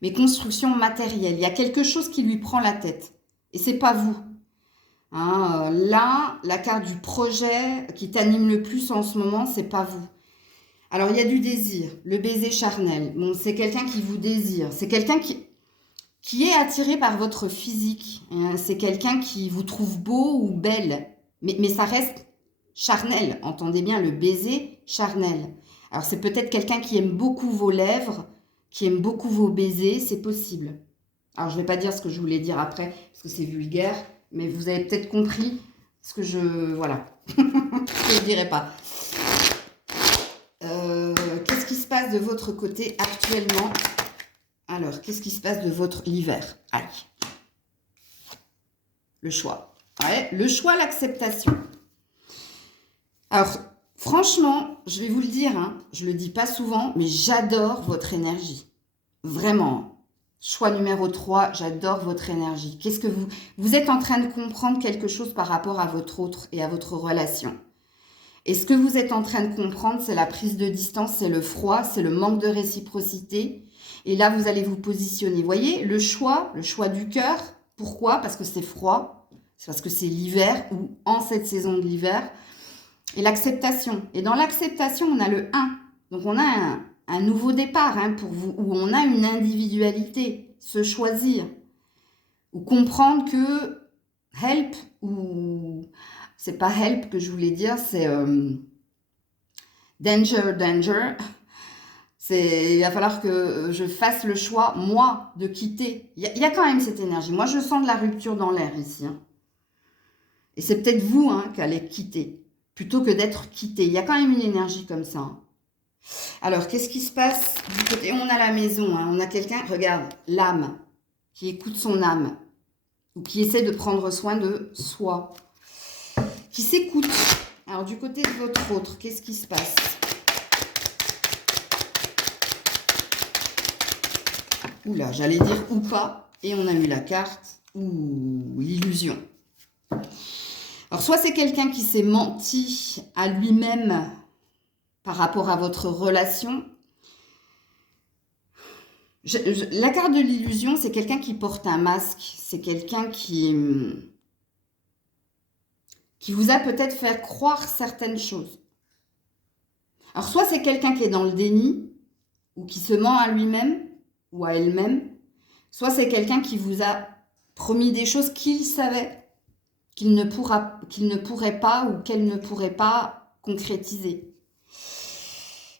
mais construction matérielle. Il y a quelque chose qui lui prend la tête. Et c'est pas vous. Hein, là, la carte du projet qui t'anime le plus en ce moment, c'est pas vous. Alors, il y a du désir, le baiser charnel. Bon, c'est quelqu'un qui vous désire. C'est quelqu'un qui est attiré par votre physique. C'est quelqu'un qui vous trouve beau ou belle. Mais ça reste charnel. Entendez bien, le baiser charnel. Alors, c'est peut-être quelqu'un qui aime beaucoup vos lèvres, qui aime beaucoup vos baisers. C'est possible. Alors, je ne vais pas dire ce que je voulais dire après, parce que c'est vulgaire. Mais vous avez peut-être compris ce que je... Voilà. Je ne dirai pas. Qu'est-ce qui se passe de votre côté actuellement? Alors, qu'est-ce qui se passe de votre l'hiver? Aïe. Le choix. Ouais, le choix, l'acceptation. Alors, franchement, je vais vous le dire, hein, je ne le dis pas souvent, mais j'adore votre énergie. Vraiment. Choix numéro 3, j'adore votre énergie. Qu'est-ce que vous êtes en train de comprendre quelque chose par rapport à votre autre et à votre relation. Et ce que vous êtes en train de comprendre, c'est la prise de distance, c'est le froid, c'est le manque de réciprocité. Et là, vous allez vous positionner. Vous voyez, le choix du cœur. Pourquoi? Parce que c'est froid. C'est parce que c'est l'hiver ou en cette saison de l'hiver. Et l'acceptation. Et dans l'acceptation, on a le 1. Donc, on a un nouveau départ hein, pour vous, où on a une individualité, se choisir. Ou comprendre que help, ou c'est pas help que je voulais dire, c'est danger. Il va falloir que je fasse le choix, moi, de quitter. Il y a quand même cette énergie. Moi, je sens de la rupture dans l'air ici. Hein. Et c'est peut-être vous hein, qui allez quitter, plutôt que d'être quitté. Il y a quand même une énergie comme ça. Hein. Alors, qu'est-ce qui se passe du côté? On a la maison. Hein. On a quelqu'un, regarde, l'âme, qui écoute son âme. Ou qui essaie de prendre soin de soi. Qui s'écoute. Alors, du côté de votre autre, qu'est-ce qui se passe? Oula, j'allais dire ou pas, et on a eu la carte, ou l'illusion. Alors, soit c'est quelqu'un qui s'est menti à lui-même par rapport à votre relation. La carte de l'illusion, c'est quelqu'un qui porte un masque, c'est quelqu'un qui vous a peut-être fait croire certaines choses. Alors, soit c'est quelqu'un qui est dans le déni, ou qui se ment à lui-même, ou à elle-même, soit c'est quelqu'un qui vous a promis des choses qu'il savait qu'il ne pourrait pas ou qu'elle ne pourrait pas concrétiser.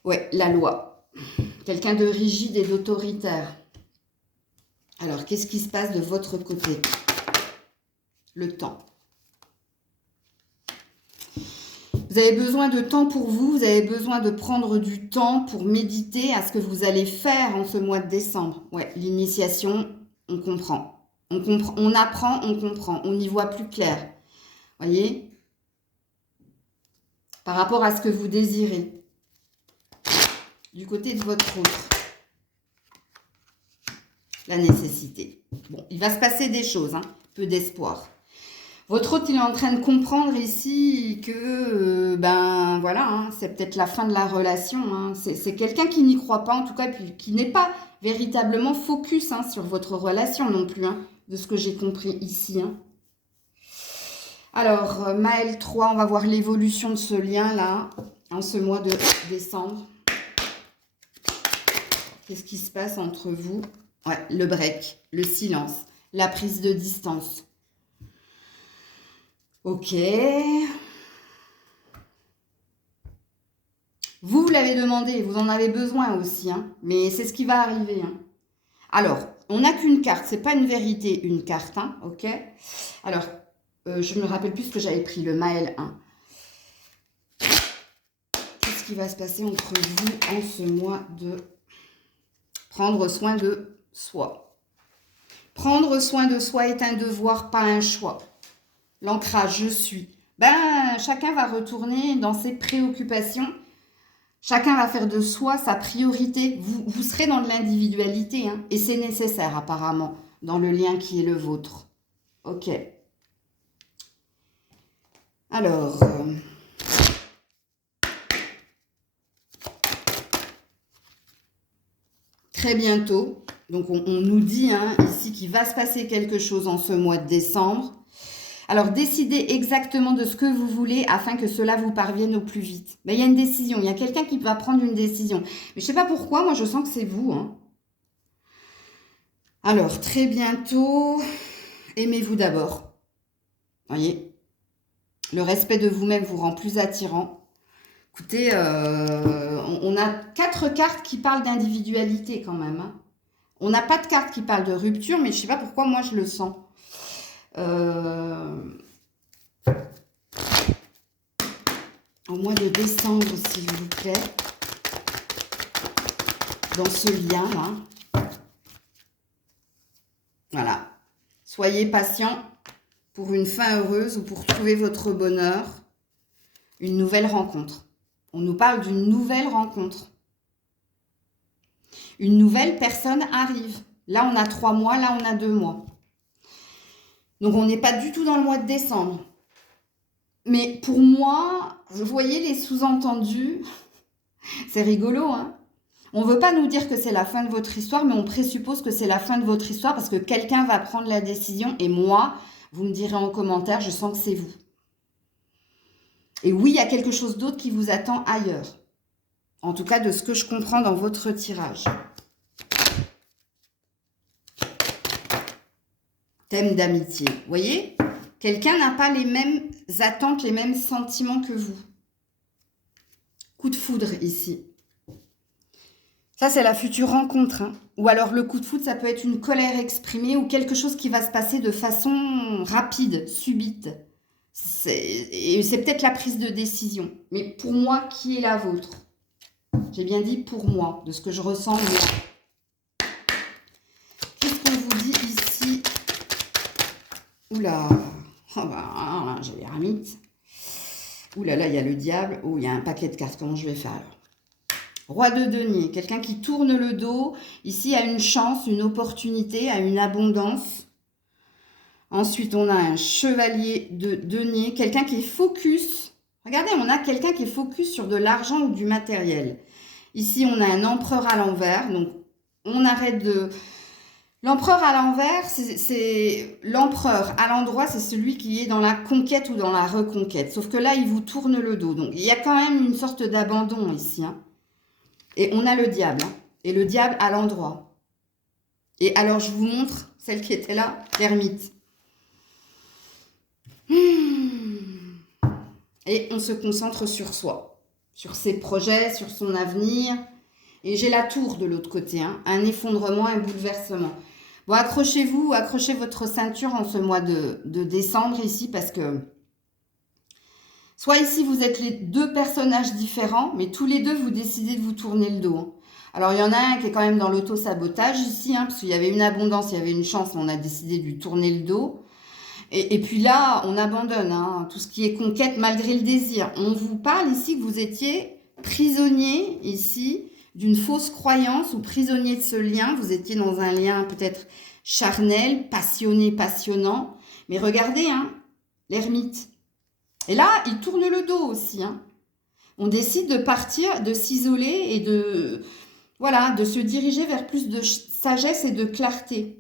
Ouais, la loi. Quelqu'un de rigide et d'autoritaire. Alors, qu'est-ce qui se passe de votre côté? Le temps. Vous avez besoin de temps pour vous, vous avez besoin de prendre du temps pour méditer à ce que vous allez faire en ce mois de décembre. Ouais, l'initiation, on comprend. On apprend, on comprend, on y voit plus clair. Voyez? Par rapport à ce que vous désirez. Du côté de votre autre. la nécessité. Bon, il va se passer des choses, hein, peu d'espoir. Votre hôte, il est en train de comprendre ici que, ben voilà, hein, c'est peut-être la fin de la relation. Hein. C'est quelqu'un qui n'y croit pas, en tout cas, puis qui n'est pas véritablement focus hein, sur votre relation non plus, hein, de ce que j'ai compris ici. Hein. Alors, Maël 3, on va voir l'évolution de ce lien-là, en ce mois de décembre. Qu'est-ce qui se passe entre vous? Ouais, le break, le silence, la prise de distance. Ok. Vous l'avez demandé, vous en avez besoin aussi, hein, mais c'est ce qui va arriver. Hein. Alors, on n'a qu'une carte, c'est pas une vérité, une carte, hein, ok. Alors, je me rappelle plus ce que j'avais pris, le Maël 1. Qu'est-ce qui va se passer entre vous en ce mois de prendre soin de soi? Prendre soin de soi est un devoir, pas un choix. L'ancrage, je suis. Ben, chacun va retourner dans ses préoccupations. Chacun va faire de soi sa priorité. Vous serez dans de l'individualité. Hein, et c'est nécessaire, apparemment, dans le lien qui est le vôtre. Ok. Alors... très bientôt. Donc, on nous dit hein, ici qu'il va se passer quelque chose en ce mois de décembre. Alors, décidez exactement de ce que vous voulez afin que cela vous parvienne au plus vite. Ben, il y a une décision, il y a quelqu'un qui va prendre une décision. Mais je ne sais pas pourquoi, moi je sens que c'est vous. Hein. Alors, très bientôt, aimez-vous d'abord. Voyez, le respect de vous-même vous rend plus attirant. Écoutez, on a 4 cartes qui parlent d'individualité quand même. Hein. On n'a pas de carte qui parle de rupture, mais je ne sais pas pourquoi moi je le sens. Au mois de décembre, s'il vous plaît, dans ce lien-là. Voilà. Soyez patient pour une fin heureuse ou pour trouver votre bonheur. Une nouvelle rencontre. On nous parle d'une nouvelle rencontre. Une nouvelle personne arrive. Là, on a 3 mois, là, on a 2 mois. Donc, on n'est pas du tout dans le mois de décembre. Mais pour moi, vous voyez les sous-entendus, c'est rigolo, hein. On ne veut pas nous dire que c'est la fin de votre histoire, mais on présuppose que c'est la fin de votre histoire parce que quelqu'un va prendre la décision. Et moi, vous me direz en commentaire, je sens que c'est vous. Et oui, il y a quelque chose d'autre qui vous attend ailleurs. En tout cas, de ce que je comprends dans votre tirage. Thème d'amitié. Vous voyez ? Quelqu'un n'a pas les mêmes attentes, les mêmes sentiments que vous. Coup de foudre ici. Ça, c'est la future rencontre. Hein. Ou alors, le coup de foudre, ça peut être une colère exprimée ou quelque chose qui va se passer de façon rapide, subite. Et c'est peut-être la prise de décision. Mais pour moi, qui est la vôtre? J'ai bien dit pour moi, de ce que je ressens moi. Qu'est-ce qu'on vous dit ici? Oula, oh bah, j'ai les ramites. Oula, là, il y a le diable. Oh, il y a un paquet de cartes. Comment je vais faire alors? Roi de denier, quelqu'un qui tourne le dos. Ici, à une chance, une opportunité, à une abondance. Ensuite, on a un chevalier de denier, quelqu'un qui est focus. Regardez, on a quelqu'un qui est focus sur de l'argent ou du matériel. Ici, on a un empereur à l'envers. Donc, on arrête de... L'empereur à l'envers, c'est l'empereur à l'endroit, c'est celui qui est dans la conquête ou dans la reconquête. Sauf que là, il vous tourne le dos. Donc, il y a quand même une sorte d'abandon ici. Hein. Et on a le diable. Hein. Et le diable à l'endroit. Et alors, je vous montre celle qui était là, l'ermite. Et on se concentre sur soi, sur ses projets, sur son avenir. Et j'ai la tour de l'autre côté, hein. Un effondrement, un bouleversement. Bon, accrochez-vous, accrochez votre ceinture en ce mois de décembre ici, parce que soit ici vous êtes les 2 personnages différents, mais tous les 2 vous décidez de vous tourner le dos. Hein. Alors il y en a un qui est quand même dans l'auto-sabotage ici, hein, parce qu'il y avait une abondance, il y avait une chance, mais on a décidé de lui tourner le dos. Et puis là, on abandonne hein, tout ce qui est conquête malgré le désir. On vous parle ici que vous étiez prisonnier ici d'une fausse croyance ou prisonnier de ce lien. Vous étiez dans un lien peut-être charnel, passionné, passionnant. Mais regardez, hein, l'ermite. Et là, il tourne le dos aussi. Hein. On décide de partir, de s'isoler et voilà, de se diriger vers plus de sagesse et de clarté.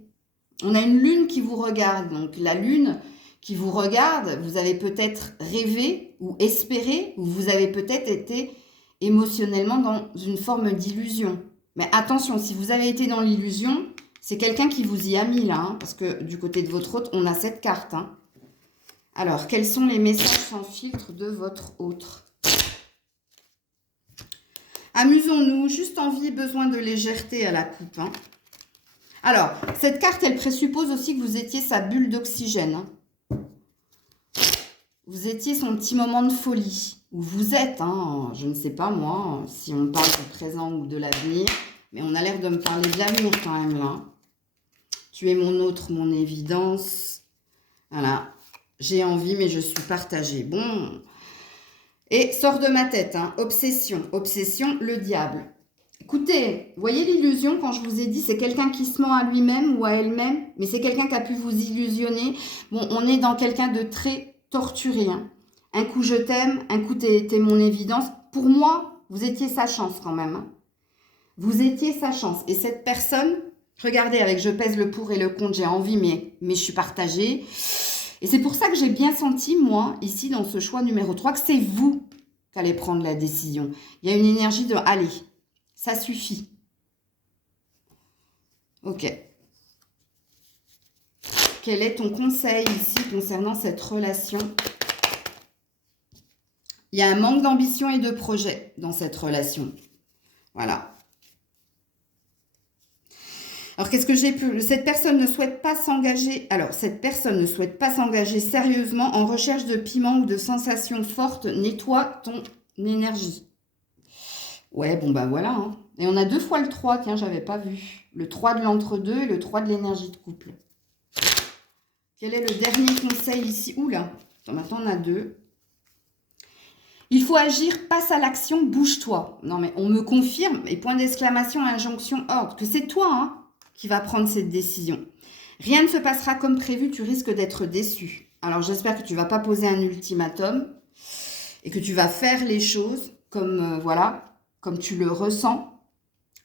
On a une lune qui vous regarde. Donc la lune qui vous regarde, vous avez peut-être rêvé ou espéré, ou vous avez peut-être été émotionnellement dans une forme d'illusion. Mais attention, si vous avez été dans l'illusion, c'est quelqu'un qui vous y a mis là, hein, parce que du côté de votre hôte, on a cette carte. Hein. Alors, quels sont les messages sans filtre de votre autre? Amusons-nous, juste envie, besoin de légèreté à la coupe. Hein. Alors, cette carte, elle présuppose aussi que vous étiez sa bulle d'oxygène. Hein. Vous étiez son petit moment de folie. Ou vous êtes, hein, je ne sais pas moi, si on parle du présent ou de l'avenir. Mais on a l'air de me parler de l'avenir quand même là. Tu es mon autre, mon évidence. Voilà. J'ai envie, mais je suis partagée. Bon. Et sort de ma tête, hein. Obsession. Obsession, le diable. Écoutez, voyez l'illusion quand je vous ai dit, c'est quelqu'un qui se ment à lui-même ou à elle-même, mais c'est quelqu'un qui a pu vous illusionner. Bon, on est dans quelqu'un de très torturé. Hein. Un coup, je t'aime, un coup, t'es mon évidence. Pour moi, vous étiez sa chance quand même. Hein. Vous étiez sa chance. Et cette personne, regardez, avec je pèse le pour et le contre, j'ai envie, mais je suis partagée. Et c'est pour ça que j'ai bien senti, moi, ici, dans ce choix numéro 3, que c'est vous qui allez prendre la décision. Il y a une énergie de « allez, ça suffit ». Ok. Quel est ton conseil ici concernant cette relation? Il y a un manque d'ambition et de projet dans cette relation. Voilà. Alors, qu'est-ce que j'ai pu... Cette personne ne souhaite pas s'engager... Alors, cette personne ne souhaite pas s'engager sérieusement en recherche de piment ou de sensations fortes. Nettoie ton énergie. Ouais, bon, bah voilà. Hein. Et on a 2 fois le 3. Tiens, j'avais pas vu. Le 3 de l'entre-deux et le 3 de l'énergie de couple. Quel est le dernier conseil ici? Oula, maintenant on a 2. Il faut agir, passe à l'action, bouge-toi. Non mais on me confirme, et point d'exclamation, injonction, ordre, que c'est toi hein, qui va prendre cette décision. Rien ne se passera comme prévu, tu risques d'être déçu. Alors j'espère que tu ne vas pas poser un ultimatum et que tu vas faire les choses comme, voilà, comme tu le ressens.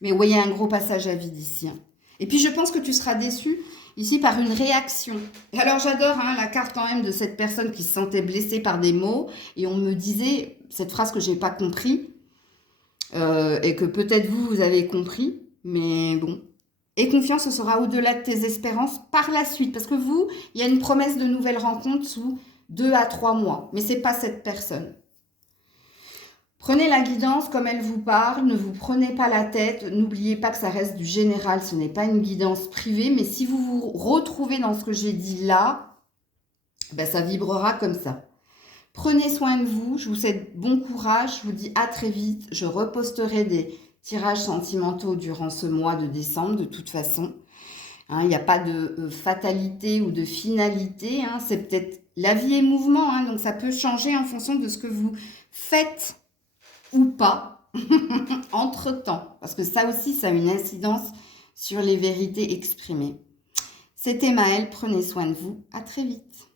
Mais vous voyez un gros passage à vide ici. Hein. Et puis je pense que tu seras déçu ici par une réaction. Et alors j'adore hein, la carte quand même de cette personne qui se sentait blessée par des mots. Et on me disait cette phrase que je n'ai pas compris. Et que peut-être vous avez compris. Mais bon. Et confiance, ce sera au-delà de tes espérances par la suite. Parce que vous, il y a une promesse de nouvelles rencontres sous 2 à 3 mois. Mais ce n'est pas cette personne. Prenez la guidance comme elle vous parle, ne vous prenez pas la tête, n'oubliez pas que ça reste du général, ce n'est pas une guidance privée, mais si vous vous retrouvez dans ce que j'ai dit là, ben ça vibrera comme ça. Prenez soin de vous, je vous souhaite bon courage, je vous dis à très vite, je reposterai des tirages sentimentaux durant ce mois de décembre de toute façon. Il n'y a pas de fatalité ou de finalité, hein, c'est peut-être la vie est mouvement, hein, donc ça peut changer en fonction de ce que vous faites ou pas, entre-temps. Parce que ça aussi, ça a une incidence sur les vérités exprimées. C'était Maëlle, prenez soin de vous. À très vite.